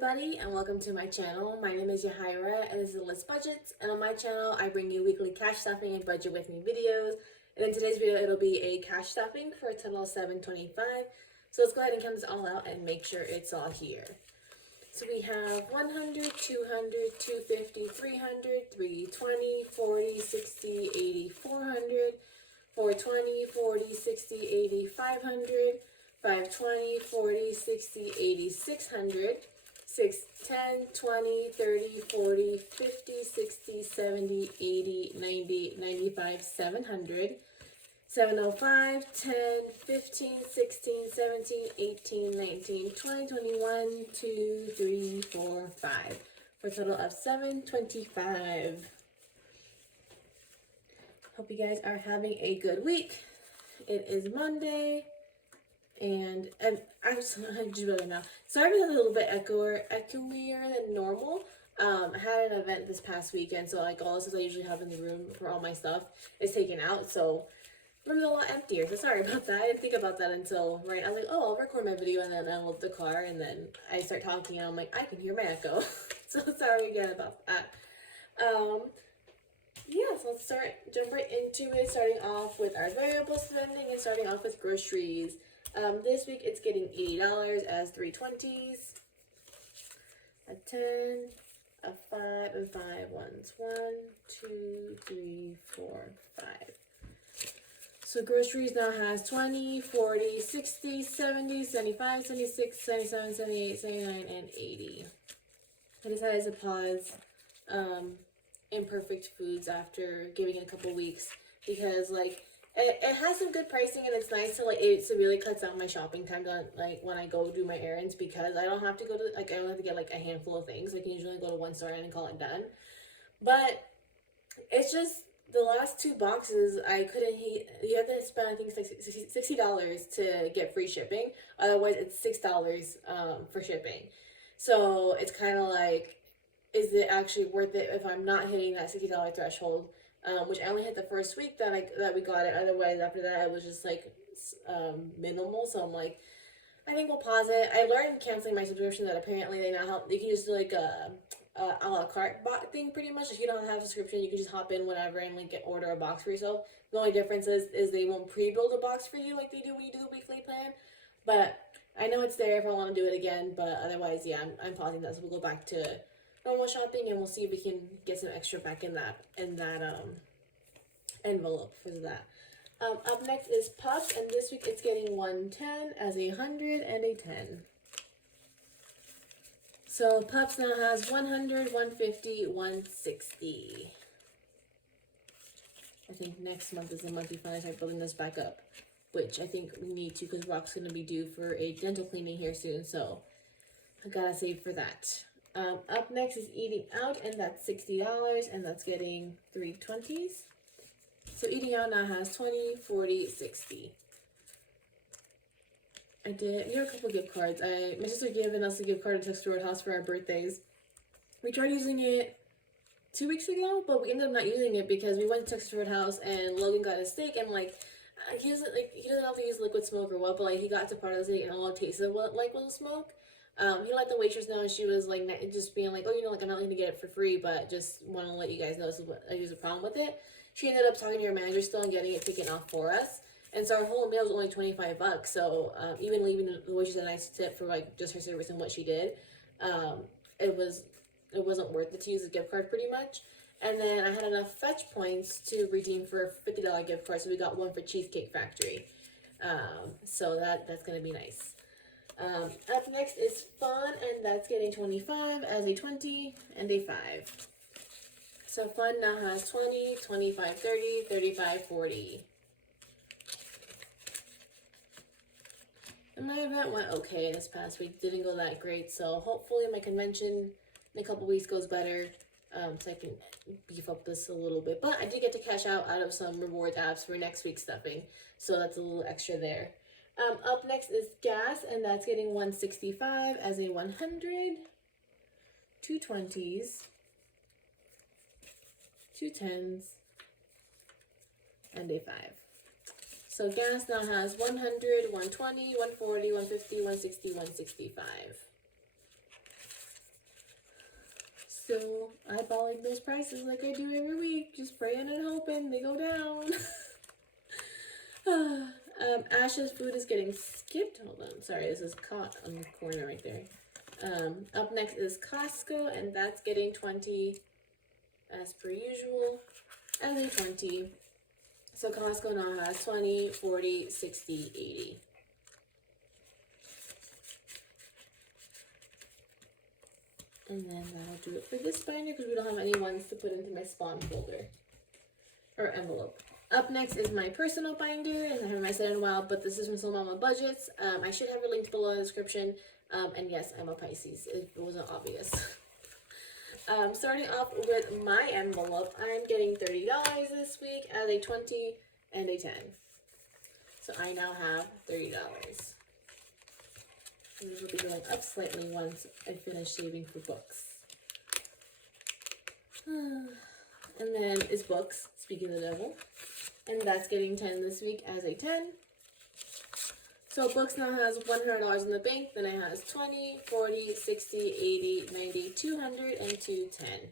everybody, and welcome to my channel. My name is Yahaira, and this is List Budgets. And on my channel, I bring you weekly cash stuffing and budget with me videos. And in today's video, it'll be a cash stuffing for a total of $725. So let's go ahead and count this all out and make sure it's all here. So we have 100, 200, 250, 300, 320, 40, 60, 80, 400, 420, 40, 60, 80, 500, 520, 40, 60, 80, 600, 610, 20, 30, 40, 50, 60, 70, 80, 90, 95, 700, 705, 10, 15, 16, 17, 18, 19, 20, 21, 2, 3, 4, 5, for a total of $725. Hope you guys are having a good week. It is Monday. And I just really now. Sorry if it's a little bit echoier than normal. I had an event this past weekend, so like all the stuff I usually have in the room for all my stuff is taken out, so the room's a lot emptier. So sorry about that. I didn't think about that until right. I was like, oh, I'll record my video, and then I load the car, and then I start talking, and I'm like, I can hear my echo. So sorry again about that. Yeah, so let's jump right into it. Starting off with our variable spending and starting off with groceries. This week it's getting $80 as 320s, a 10, a 5, and 5 ones. 1, 2, 3, 4, 5. So groceries now has 20, 40, 60, 70, 75, 76, 77, 78, 79, and 80. I decided to pause Imperfect Foods after giving it a couple weeks because like it has some good pricing, and it's nice to like it really cuts out my shopping time to like when I go do my errands, because I don't have to go to like I don't have to get like a handful of things. I can usually go to one store and call it done. But it's just the last two boxes I couldn't hate. You have to spend I think it's like $60 to get free shipping. Otherwise it's $6 for shipping. So it's kind of like, is it actually worth it if I'm not hitting that $60 threshold? Which I only hit the first week that we got it. Otherwise, after that, it was just like minimal. So I'm like, I think we'll pause it. I learned canceling my subscription that apparently they now help. You can just do like a la carte bot thing pretty much. If you don't have a subscription, you can just hop in whenever and like order a box for yourself. The only difference is they won't pre-build a box for you like they do when you do the weekly plan. But I know it's there if I want to do it again. But otherwise, yeah, I'm pausing that. So we'll go back to normal shopping, and we'll see if we can get some extra back in that envelope for that. Up next is Pups, and this week it's getting 110 as 100 and a 10. So Pups now has 100, 150, 160. I think next month is the month we finally start building this back up, which I think we need to because Rock's going to be due for a dental cleaning here soon, so I gotta save for that. Up next is Eating Out, and that's $60, and that's getting 320s. So Eating Out now has 20, 40, 60. I have a couple gift cards. My sister gave us a gift card to Texas Roadhouse for our birthdays. We tried using it 2 weeks ago, but we ended up not using it because we went to Texas Roadhouse and Logan got a steak, and like he doesn't have to use liquid smoke or what, but like he got to part of the steak and all it tasted like was smoke. He let the waitress know, and she was like, just being like, oh, like I'm not going to get it for free, but just want to let you guys know this is what there's a problem with it. She ended up talking to her manager still and getting it taken off for us, and so our whole meal was only $25. So even leaving the waitress a nice tip for like just her service and what she did, it wasn't worth it to use the gift card pretty much. And then I had enough fetch points to redeem for a $50 gift card, so we got one for Cheesecake Factory. So that's gonna be nice. Up next is Fun, and that's getting 25 as a 20 and a 5. So Fun now has 20, 25, 30, 35, 40. And my event went okay this past week. Didn't go that great, so hopefully my convention in a couple weeks goes better, so I can beef up this a little bit. But I did get to cash out of some reward apps for next week's stuffing, so that's a little extra there. Up next is Gas, and that's getting 165 as a 100, 220s, 210s, and a 5. So Gas now has 100, 120, 140, 150, 160, 165. still eyeballing those prices like I do every week, just praying and hoping they go down. Ash's food is getting skipped. Hold on, sorry, this is caught on the corner right there. Up next is Costco, and that's getting 20 as per usual, as a 20. So Costco now has 20, 40, 60, 80. And then that'll do it for this binder because we don't have any ones to put into my spawn folder or envelope. Up next is my personal binder, and I haven't said it in a while, but this is from Soul Mama Budgets. I should have it linked below in the description. And yes, I'm a Pisces. It wasn't obvious. Starting off with my envelope, I'm getting $30 this week as a 20 and a 10. So I now have $30. These will be going up slightly once I finish saving for books. And then is books, speaking of the devil. And that's getting 10 this week as a 10. So books now has $100 in the bank, then it has 20, 40, 60, 80, 90, 200, and 210.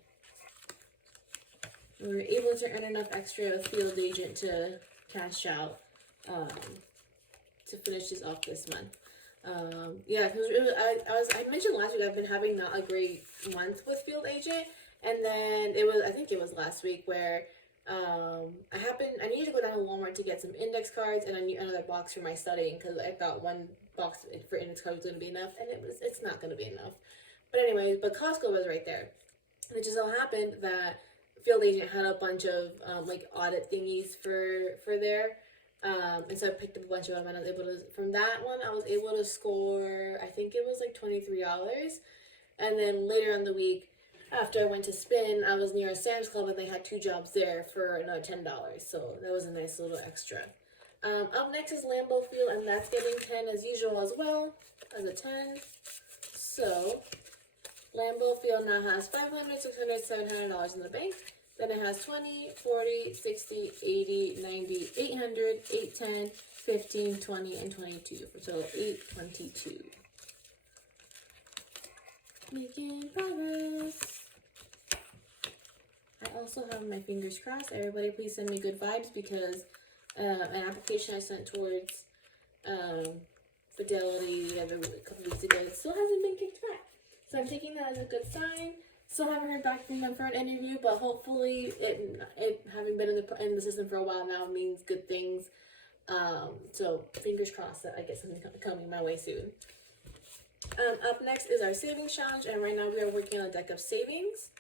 We were able to earn enough extra with Field Agent to cash out to finish this off this month. Yeah, because I mentioned last week I've been having not a great month with Field Agent, and then I think it was last week where I needed to go down to Walmart to get some index cards, and I need another box for my studying because I thought one box for index cards was going to be enough, and it's not going to be enough. But anyways, Costco was right there. And it just so happened that Field Agent had a bunch of like audit thingies for there. And so I picked up a bunch of them, and I was able to, from that one, I was able to score, I think it was like $23. And then later in the week, after I went to spin, I was near a Sam's Club, and they had 2 jobs there for another $10. So that was a nice little extra. Up next is Lambeau Field, and that's getting 10 as usual as well, as a 10. So Lambeau Field now has $500, $600, $700 in the bank. Then it has 20, 40, 60, 80, 90, 800, 810, 15, 20, and 22. For total 822. Making progress. I also have my fingers crossed. Everybody please send me good vibes because an application I sent towards Fidelity a couple weeks ago still hasn't been kicked back. So I'm taking that as a good sign. Still haven't heard back from them for an interview, but hopefully it having been in the system for a while now means good things. So fingers crossed that I get something coming my way soon. Up next is our savings challenge, and right now we are working on a deck of savings.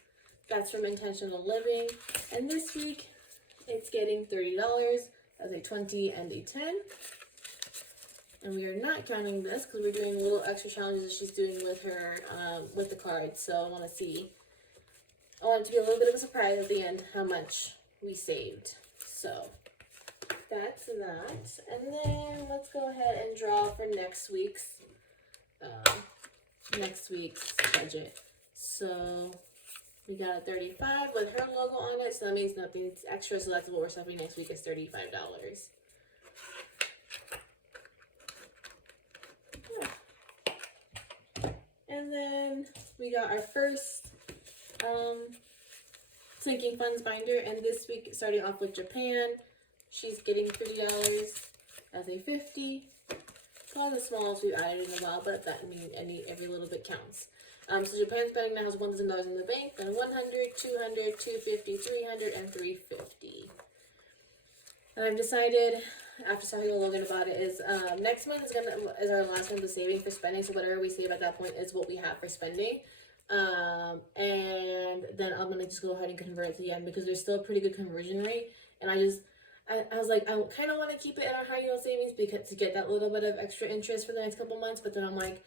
That's from Intentional Living, and this week it's getting $30 as a 20 and a 10. And we are not counting this because we're doing little extra challenges that she's doing with her, with the cards. So I want it to be a little bit of a surprise at the end how much we saved. So that's that. And then let's go ahead and draw for next week's budget. So we got a 35 with her logo on it. So that means nothing's extra. So that's what we're stuffing next week is $35. And then we got our first sinking funds binder, and this week starting off with Japan, she's getting $30 as a 50. It's one of the smallest we've added in a while, but that means every little bit counts. So Japan spending now has $1,000 in the bank, then 100, 200, 250, 300, and 350. And I've decided, after talking to Logan about it, is next month is our last month of saving for spending. So whatever we save at that point is what we have for spending. And then I'm gonna just go ahead and convert it to yen because there's still a pretty good conversion rate. And I was like, I kind of want to keep it in our high yield savings because to get that little bit of extra interest for the next couple months. But then I'm like,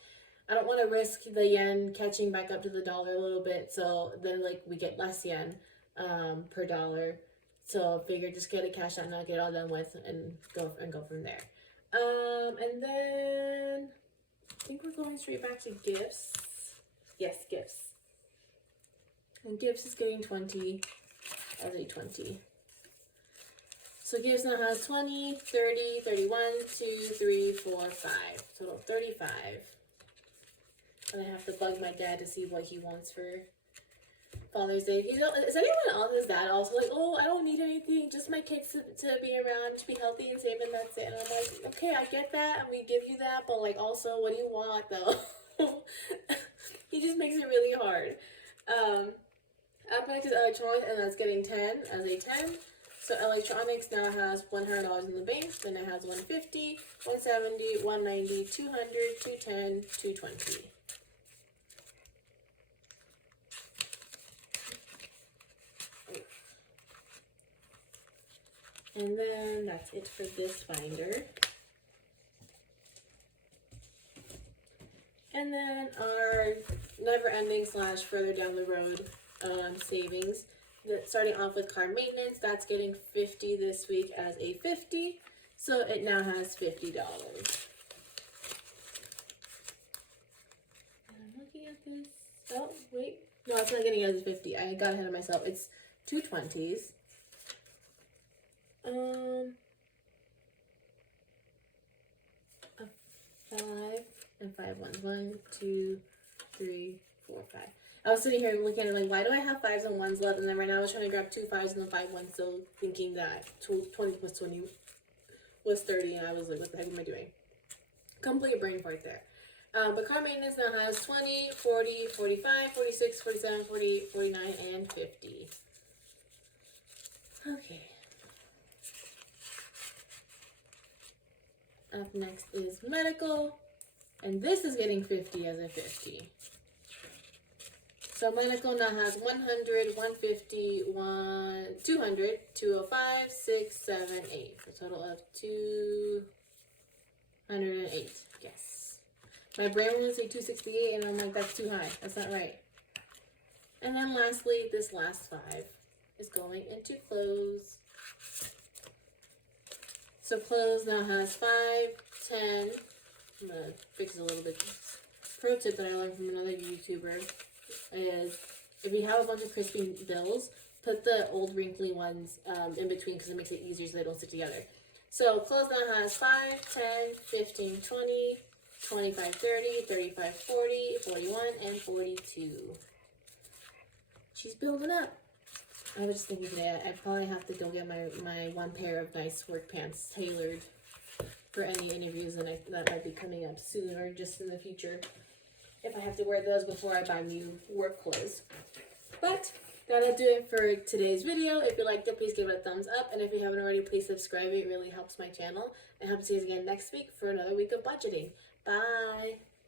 I don't want to risk the yen catching back up to the dollar a little bit. So then like we get less yen per dollar. So I figured just get it cashed out now, get it all done with, and go from there. And then I think we're going straight back to gifts. Yes, gifts. And gifts is getting 20 as a 20. So gifts now has 20, 30, 31, 2, 3, 4, 5. Total 35. And I have to bug my dad to see what he wants for Father's Day. You know, is anyone else's dad also like, oh, I don't need anything, just my kids to be around, to be healthy and safe, and that's it? And I'm like, okay, I get that, and we give you that, but like, also, what do you want though? He just makes it really hard. Up next is electronics, and that's getting 10 as a 10. So electronics now has $100 in the bank, then it has 150, 170, 190, 200, 210, 220. And then that's it for this binder. And then our never ending / further down the road savings. Starting off with car maintenance, that's getting 50 this week as a 50. So it now has $50. And I'm looking at this. Oh, wait. No, it's not getting it as a 50. I got ahead of myself. It's 2 20s. A 5 and 5 ones. 1, 2, 3, 4, 5. I was sitting here looking at it like, why do I have 5s and 1s left? And then right now I was trying to grab 2 5s and a 5 1, so thinking that 20 plus 20 was 30, and I was like, what the heck am I doing? Complete brain fart there. But car maintenance now has 20, 40, 45, 46, 47, 48, 49, and 50. Okay. Up next is medical, and this is getting 50 as a 50. So medical now has 100, 150, 200, 205, 6, 7, 8. For a total of 208. Yes. My brain wants to say 268, and I'm like, that's too high. That's not right. And then lastly, this last 5 is going into clothes. So clothes now has 5, 10. I'm going to fix it a little bit. Pro tip that I learned from another YouTuber is if you have a bunch of crispy bills, put the old wrinkly ones in between because it makes it easier so they don't stick together. So clothes now has 5, 10, 15, 20, 25, 30, 35, 40, 41, and 42. She's building up. I was just thinking today, I probably have to go get my one pair of nice work pants tailored for any interviews that might be coming up soon or just in the future. If I have to wear those before I buy new work clothes. But that'll do it for today's video. If you liked it, please give it a thumbs up. And if you haven't already, please subscribe. It really helps my channel. And I hope to see you again next week for another week of budgeting. Bye!